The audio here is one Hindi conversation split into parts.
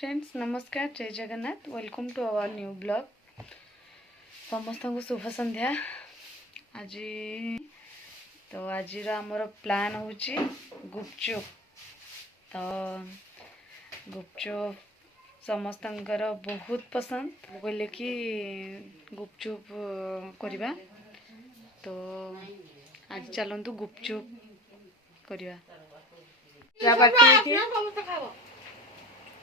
फ्रेंड्स नमस्कार जय Jagannath welcome to our new blog समस्त को शुभ संध्या आज तो आज आमर प्लान होची गुपचुप तो गुपचुप समस्त बहुत पसंद बोले कि गुपचुप करवा तो आज चलतु गुपचुप करवा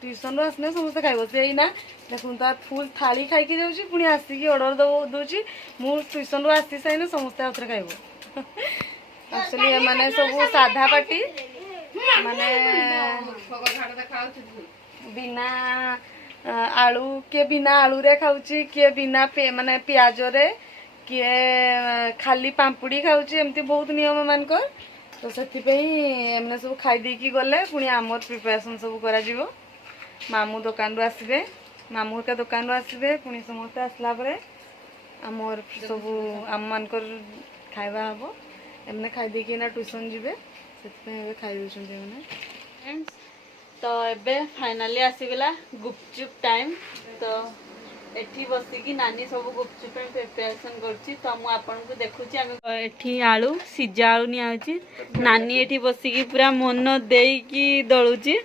ट्यूशन आसने समस्त खाइब से ना देखो तो फुल थाली खाई जाऊँगी पुणी आसिक ऑर्डर दूसरी मुझ ट्यूशन रू आसी सारे समस्ते आउे खाइब एक्चुअली माने सब साधा पार्टी माने बिना आलू किए बिना आलू रे खाऊची किए बिना माने प्याज रे किए खाली पांपुड़ी खाऊची एमती बहुत नियम मानकर तो से एमने सब खाई देकी गले पुणी आमर प्रिपरेशन सब करा जीवो मामू दुकान रू आसबे मामू का दुकान रू आसबे पुणी समस्ते आसला परे आमर सब आम मानकर खाइबा हम एमने खाई देकी ना ट्यूशन जीवे से खाई दे मैंने तो एबे फाइनली आसीगला गुपचुप टाइम तो एठी बसिकी नानी सब गुपचुप प्रिपरेशन करछि तो मु आपन को देखुछि आमे एठी आलू सिजा आलू निया होछि नानी एठी बसिकी पूरा मन देई दळुछि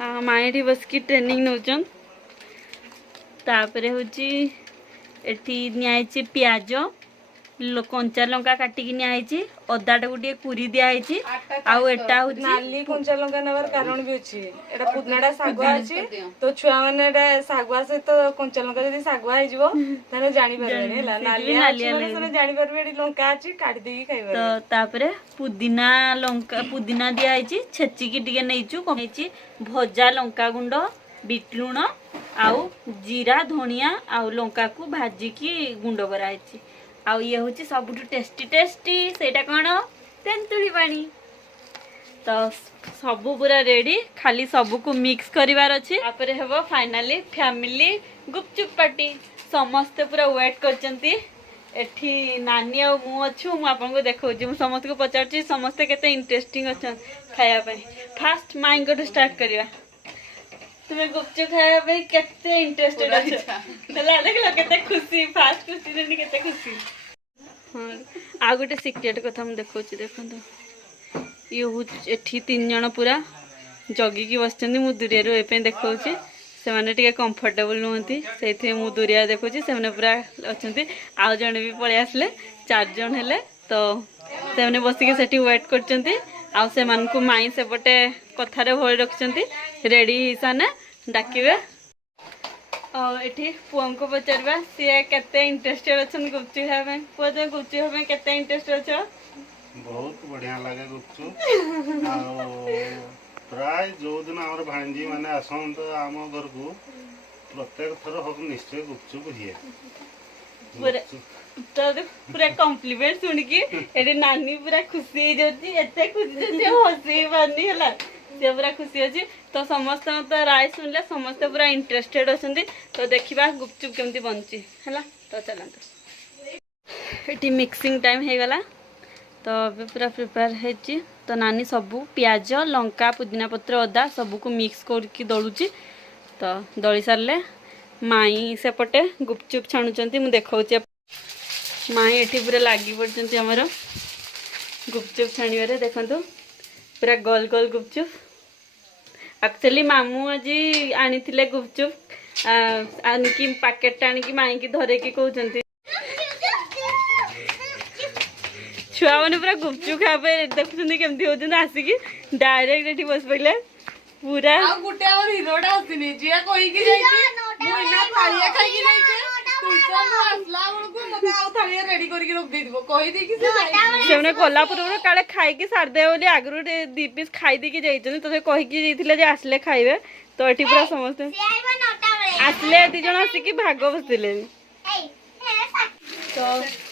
माँ एठी बसिकी ट्रेनिंग नौचन तापरे होछि एठी नियाइछि प्याज कंचा लंका काटिकी नियाइछि अदाटा गोटे कुरी दिया होछि आउ एटा होछि नाली कंचा लंका नवर कारण भी अछि एटा पुदनाडा सागवा अछि तो छुआ माने एटा सागवा से तो कंचा लंका जदी सागवा हे जिवो ताने जानि परबे हैला नाली माने से जानि परबे एडी लंका अछि काटि देई खाइबे तो तापरे पुदीना लंका पुदीना दिया होछि छेचिकी टिके नेइछु कमेछि भजा लंका गुंड बीट लूण आउ जीरा धनिया आउ लंका को भाजिकी गुंड कराइछि आउ ये हूँ सब टेस्टी टेस्टी सेटा कौन तेंतुली पानी तो सब पूरा रेडी खाली सबको मिक्स करिवार अछि आपरे हेबो फाइनली फैमिली गुपचुप पार्टी समस्त पूरा वेट करचंती एठी नानी आ मु अछु मु आपन को देखौ जे मु समस्त को पचारछि समस्त केते इंटरेस्टिंग अछन खाया पे फास्ट माइन को स्टार्ट करिवा तुम्हें गुपचुप खाया पे केते इंटरेस्टेड अछ तला देख लो केते खुशी फास्ट खुशी देनी केते खुशी हाँ आ गोटे सिक्रेट कथा मुझे देखा देखो ये हूँ एठी 3 जन पूरा जगिकी बस मु दूरिया ये देखा से मैंने टे कंफर्टेबल नुहति से मु दूरिया देखुची से पूरा अच्छा आउ जन भी पलि आसले 4 जन हेले तो से बसिकी सेठी वेट करचंती आउ से मानकु माई सेपटे कथारे भय रखचंती रेडी हिसाने डाकिबे एठी पुआ को पचारबा सी केते इंटरेस्टेड अछन गुपचुप खाबे पुआ तो गुपचुप खाबे केते इंटरेस्टेड अछ बहुत बढ़िया लागे गुपचुप आ प्राय जो दिन हमर भांजी माने आसन तो आम घर को प्रत्येक थर हम निश्चय गुपचुप हिए पूरा तो पूरा कॉम्प्लीमेंट सुन की एडी नानी पूरा खुशी हो जती एते खुशी जती हसी बानी हला से पूरा खुशी अछि तो समस्त तो राय सुनले समस्त पूरा इंटरेस्टेड अछंती तो देखिबा गुपचुप केमती बनची हला तो चलंत एटी मिक्सिंग टाइम हे गला तो अबे पूरा प्रिपेयर हेची तो नानी सबु प्याज लंका पुदीना पत्र अदा सबु को मिक्स करके दळुची तो दळी सारले माई सेपटे गुपचुप छाणुचंती मु देखाउची माई एठी पूरा लागी पड़चंती हमर गुपचुप छाणिबारे देखंतु पूरा गोल गोल गुपचुप एक्चुअली मामू आज आनी गुपचुप आनिकी पैकेट आनिकी माई की धरे की कहते छुआ मैंने पूरा गुपचुप खाए देखुं केमती होती आसिकी डायरेक्ट ये बस पड़े पूरा गोटे हिरोटा आसनी जी कोल्हापुर काले खाई सारदे बोली आगु 2 पीस खाई देकी जाइछन तो कहीकि आसले खाइबे तो ये पूरा समस्त आसले 2 जन आसिकी भाग बसले तो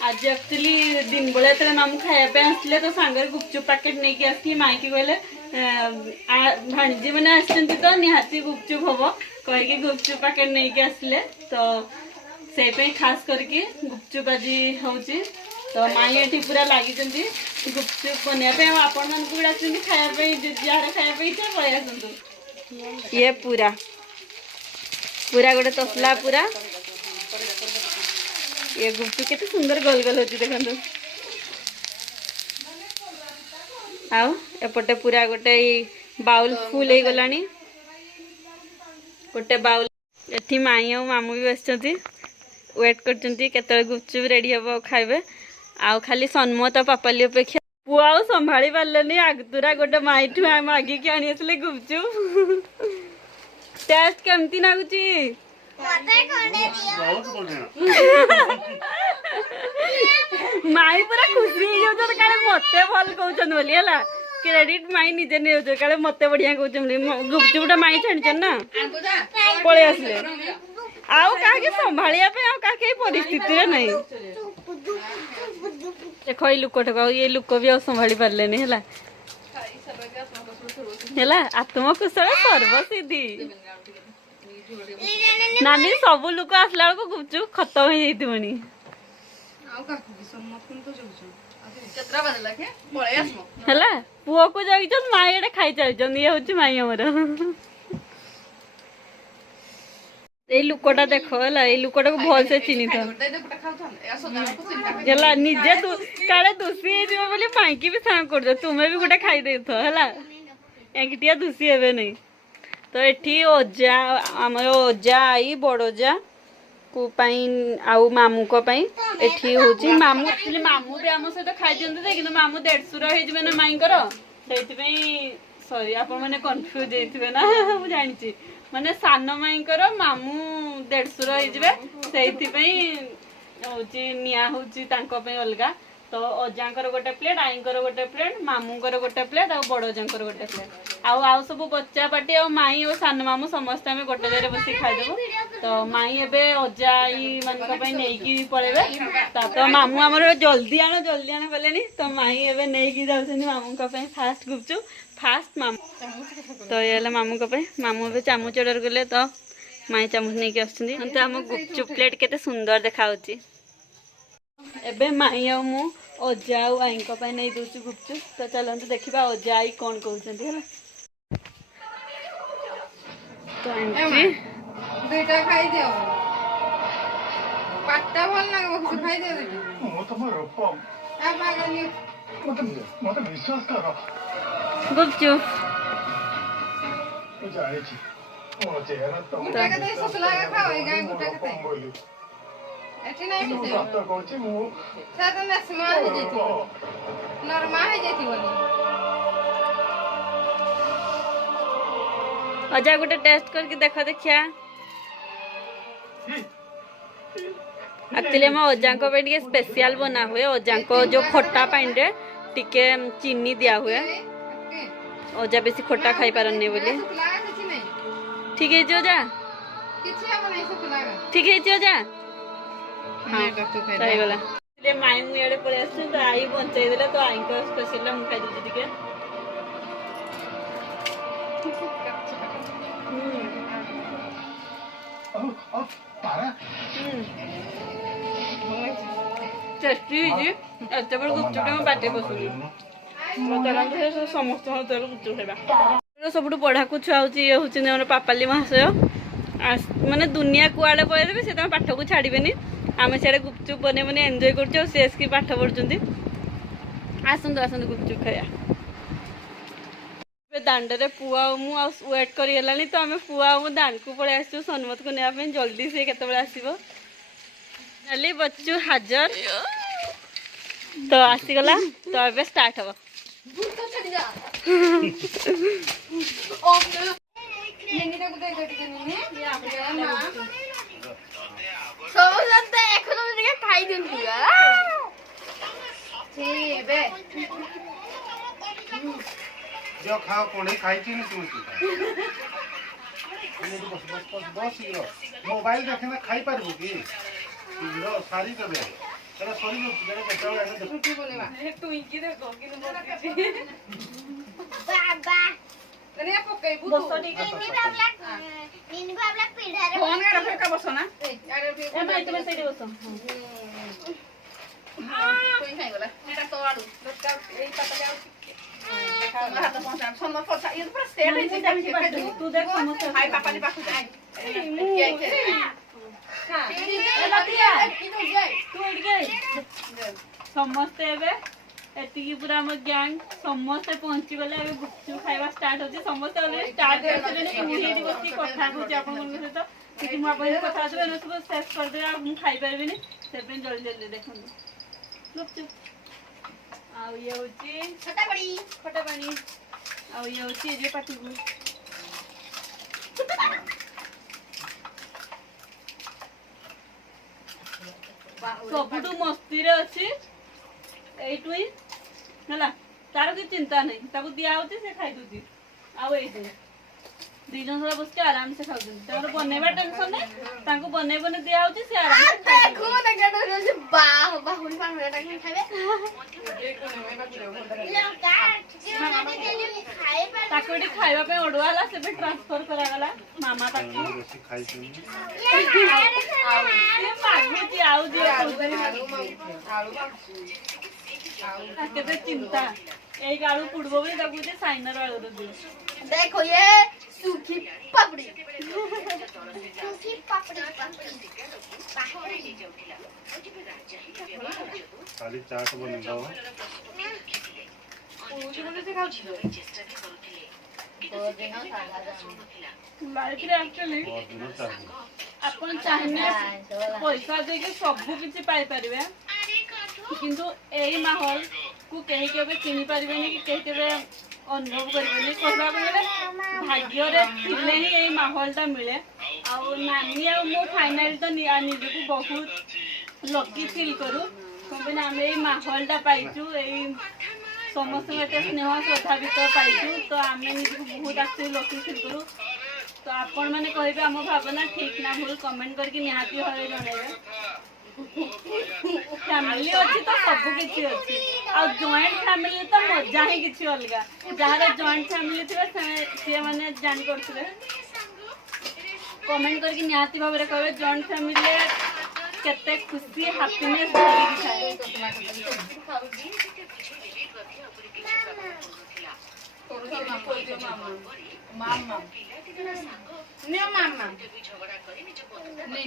आज एक्चुअली दिन बेला तो मामू खायापे आसले तो सांगे गुपचुप पैकेट नहीं कि आसी माई की कहले भाणजी मैंने आसचंती तो निहाती गुपचुप हम कहीकि गुपचुप पैकेट नहीं कि आसले तो से खास करके गुपचुप आज होची तो माई ये पूरा लगी गुपचुप बनवाई आपण मानक खायापे जार खायापे इच्छा पलि आसतु ये पूरा पूरा गोटे तसला पूरा ये गुपचुप केते सुंदर गोल गोल होची देखंतु आउ एपटे पूरा गोटे बाउल फुल हो गलानी गोटे बाउल एठी माई और मामू भी बसचंती वेट करचंती केतळे गुपचुप रेडी हबो खाइबे आउ खाली सन्मत पापाली अपेक्षा पुआ आउ संभाली पारलेनी आगतुरा गोटे माई ठु मागी के आनी असले गुपचुप टेस्ट केमती नागुची बहुत बढ़िया माई पूरा खुशी हो जात काले मते भल कहउछन बोली हला क्रेडिट माई निजे ने हो काले मते बढ़िया कहउछन गुपचुपटा माई छाणछन ना पळे आसले आउ काके संभालिया पे आउ काके परिस्थिति रे नहीं देखो ये लुक ये लुक भी आउ संभाली पारले नहीं हला आत्मकुशल सर्वसिद्धि नानी सबु लुक आसला बेलू गुपचुप खत्म हो जाइतबनी हला पुओ को जाइछन माई एडे खाई चलछन ये होची माई हमर ए लुकटा देखो हला ए लुकटा को भल से चिनी था हला निजे तू काले दुसी हे दिबो बोली माईकी भी सांग कर दे तुमे भी गोटा खाई दे थो हला एकटिया दुसी हेबे नहीं तो एठी ओजा हमर ओजा आई बड़ोजा को पाई आउ मामू को पाई एठी होची मामू एक्चुअली मामू भी हम से तो खाई जंदे दे कि मामू 150 रो हे जबे ना माई करो सेति पई सॉरी आपण माने कंफ्यूज हेतिबे ना मु जानि छी माने सान माई करो मामू 150 रो हे जबे सेति पई होची निया होची तांको पे अलगा तो अजांकर गोटे प्लेट आईंकर गोटे प्लेट मामूंकर गोटे प्लेट आ बड़जांकर गोटे प्लेट आउ सब बच्चा पार्टी आ माई और सान मामू समस्त आम गोटे जगह बस खाईदेबू तो माई एबे अजा आई मान नहीं पड़ेबे तो मामू आमर जल्दी आण गले तो माई एबे नहीं जाउछनी मामू फास्ट गुपचुप फास्ट मामू तो ये मामू मामू एबे चामच ऑर्डर कले तो माई चामच नहीं आछथि तो आम गुपचुप प्लेट केते सुंदर देखाउची एबे माई आ मु अजा और आई नहीं दूसरी गुपचुप तो चलते देखा अजा आई कौन कहते हैं तो आंटी दुईटा खाई दियो पाटा भल ना गुपचुप खाई दियो मो तो मोर रूप आ पागल मत विश्वास करो गुपचुप तो जाने छी मो चेहरा तो गुटा के सुसला खाओ ए गाय गुटा के बोली एठी नहीं तो मिसे बात करछि मो सादा में स्मा हो जेती नरमा हो जेती बोली अजा गोटे टेस्ट करके देखा देखिया एक्चुअली हम अजा को टे स्पेशल बना हुए अजा को जो खट्टा पाइन रे टिके चीनी दिया हुए अजा बेसी खट्टा खाई पारने बोली ठीक है जो जा ठीक है जो जा हाँ सही बोला इसलिए माई मु इडे पड़े आस तो आई बंचाई देले तो आई को स्पेशल मु खाई दे टिके तारा टेस्टी जी एते बड़ गुपचुप में बाटे पसुनी चलते समस्त गुपचुप खाइबा सबुठ बढ़ा को छुआ ये हूँ पापाली महाशय माने दुनिया कुआड़े पड़े से पाठ को छाड़बे आम सियाड़े गुपचुप बने बने एंजॉय कर सीएस की पाठ पढ़ुं आसतु आसतु गुपचुप खाया दांडे पुआ मु वेट कर तो आम पुआ मु दांड को पड़े आसु सन्मत को नापे जल्दी से केत आसो बच्चू हाजर तो आसीगला तो ए स्टार्ट हम जो खाओ कोणी खाई नहीं तुम बस बस बस बस शीघ्र मोबाइल देखे ना खाई पारबो कि शीघ्र सारी देबे तेरा सॉरी जो तेरे बच्चा ऐसे टुकी बोलेवा टुकी देखो कि बाबा तने पकई बु बस ठीक है नी बाबला पीढ़ा रे फोन रे फेका बसो ना ए भाई तुम सेडी बसो कोई खाई गला एटा तो आलू लटका ए पता जाओ हाथ पहुंचा समझ पहुंचा ये पूरा स्टेट है तू देख समझ हाय पापा जी पाखु जाए समस्ते एबे एतिकी पूरा हम गैंग समस्ते पहुंची गले अबे गुपचुप खाइबा स्टार्ट होची समस्ते ऑलरेडी स्टार्ट कर देले तू ही बसी कथा होची आपन मन से तो कि तुम अपन कथा तो एनो सब शेष कर दे आ हम खाइ परबिनी से पे जल्दी जल्दी देखन गुपचुप आ ये होची खटा पानी आ ये होची जे पाटी गु सबुठू मस्ती रे अच्छी एइटु ही हला तार की चिंता नहीं ताको दिया होती से खाई दूती आउ एइटु दी जन सब बस के आराम से खाउ दूती तार बनेबा टेंशन नहीं ताको बने बने दिया होती से आराम से देखो ना केडो से बाह बाहुरी पानी टाके खाबे ताको एटी खाइबा पे ओडवाला से पे ट्रांसफर करा गला मामा ताको बेसी खाई छन ये मागुची आउ दियो केते चिंता एक आलू पुड़बो भी ताको जे साइनर आलू दे दियो देखो ये सूखी पापड़ी खाली चाट बन जाओ लाइफ रे एक्चुअली बहुत दिन चाट आपण चाहिए पैसा देके सब किछि पाई परिबे किंतु एई माहौल को कहीं केबे चिनी परिबेनी कि कहीं केबे अनुभव करिबेनी कहबा बेले भाग्य रे थिले ही एई माहौल ता मिले आ नानी आ मो फाइनल तो निजु को बहुत लकी फील करू कंपनी आमे एई माहौल ता पाइछु एई समस्त एते स्नेह श्रद्धा भीतर पाइछु तो आमे निजु बहुत एक्चुअली लकी फील करू तो आपण माने कहबे हम भावना ठीक ना भूल कमेंट करके निहाती होय जणेबे फैमिली अच्छी तो सब किसी अच्छी आ जॉइंट फैमिली तो मजा ही किसी अलगा जहार जॉइंट फैमिली थी सी मैंने जान करते कमेंट करके निहाती भाव में कहे जॉइंट फैमिली केते खुशी हैप्पीनेस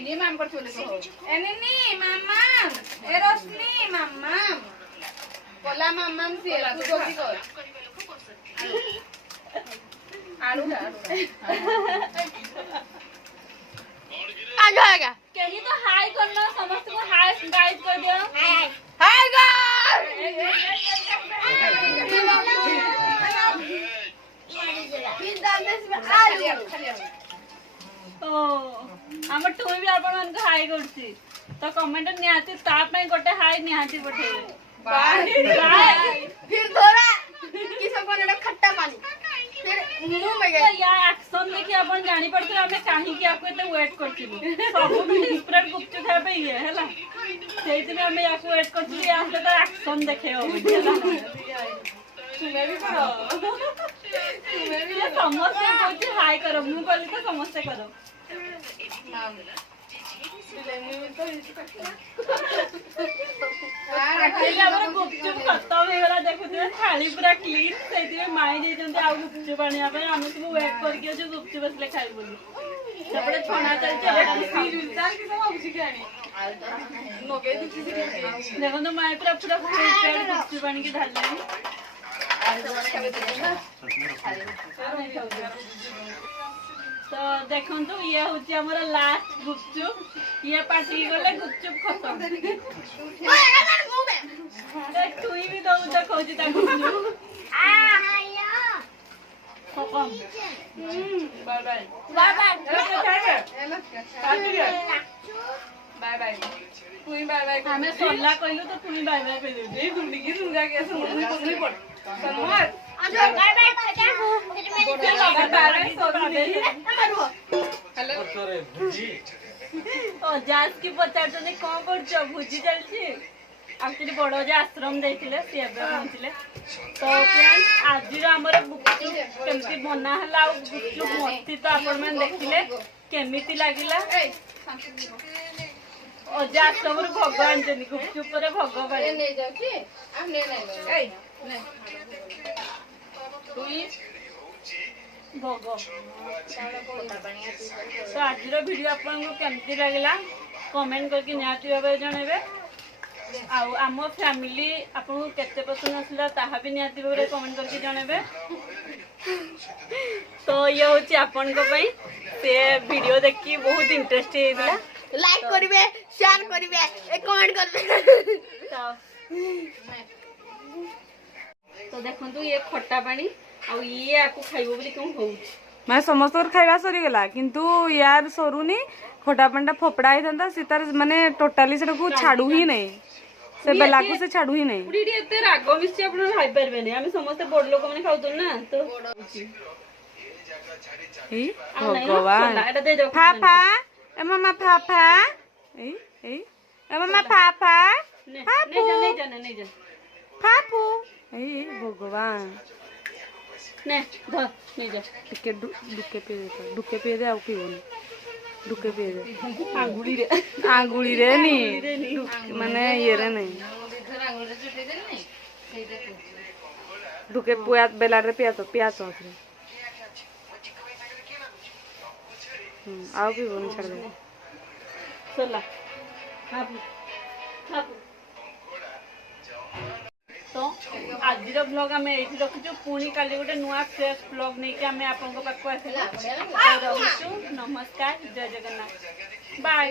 नी माम पर चले को एने नी मामा ए रोशनी मामा बोला मामा से तू जल्दी कर आलू आ जाएगा कहीं तो हाय करना समस्त को हाय गाइड कर दियो हाय ओ हम टुई भी आपण मन को हाय करछि तो कमेंट निहाती ता पय गोटे हाय निहाती पठेबे फिर थोड़ा किस को ने खट्टा पानी फिर मुंह में गए या एक्शन देखि आपण जानि पड़ते हमें काहे कि आपको एते वेट करथिलु सब भी स्प्रेड गुपचुप खाबे ये हैला सेति में हमें याको वेट करथिलु या तो एक्शन देखे हो हैला तुम्हें भी करो तुम्हें भी समस्त कोची हाय करो मु कहली तो समस्त करो माम गुपचुप खत्म होगा देखुए थाली पूरा क्लीन से माई देते आउ गुपचुप आने आम सब वेट करके गुपचुप असले खाई बोली सेपटे छना चलती देखो तो माई पूरा पूरा गुपचुप आनी ढाले तो देखो तो ये हूँ हमारा लास्ट गुपचुप ये पार्टी गले गुपचुप खत्म तू भी तो खोजी ता गुपचुप खत्म bye bye bye bye bye bye तू ही बाय बाय हमें सोल्ला कहलु तो तुम बाय बाय पे दे ए तुमनी की सुनगा के सुननी पड़ समझ बाय बाय जास की पचारछने कोन करछ भुजी चलछि एक्चुअली बड़ जे आश्रम दैथिले सेबे पहुंचले तो फ्रेंड्स आज हमर गुपचुप केमती बना हला गुपचुप मस्ती तो आपण मन देखिले केमिति लागिला अजा आश्रम भगवान जनी गुपचुप रे भगवान ले जाऊ छी हम ले ले ए तू ही भोग। तो आज वीडियो आपको केमती लगला कमेंट करके निहाती भाव जनइबे। आम फैमिली आपको केते पसंद आसला ताहा भी निहाती भाव कमेंट करके जनइबे। तो ये हूँ आपण से वीडियो देखी बहुत इंटरेस्ट होता। लाइक करिवे, शेयर करिवे, कमेंट करिवे। तो देखो ये खट्टा पानी ये आपको खाइबो बोली कौन हो मैं समस्त खाଇବା सरीगला किंतु यार सरुनी खटा पानी फोपड़ा होता सी तार माने टोटाली से छाड़ू ही नहीं से बेला को से छाड़ू ही नहीं पुरी एते राग मिसी आपण खाइ परबे नहीं। हम समस्त बड़ लोक माने खाउतन ना तो ए भगवान फाफा ए मामा फाफा ए ए मामा फाफा नहीं जाने फाफू ए भगवान ने धर नहीं जा टिके डुके पे दे आउ पीबोनी डुके पे दे आंगुली रे नी माने ये रे नहीं डुके पुया बेला रे पिया तो आउ पीबोनी छाड़ दे सोला हापू तो आज ब्लॉग आम ये रखीचु पुणी काली गोटे नुआ फ्रेश ब्लॉग नहीं कि आम आपन पाखक आसलु। नमस्कार, जय जगन्नाथ, बाय।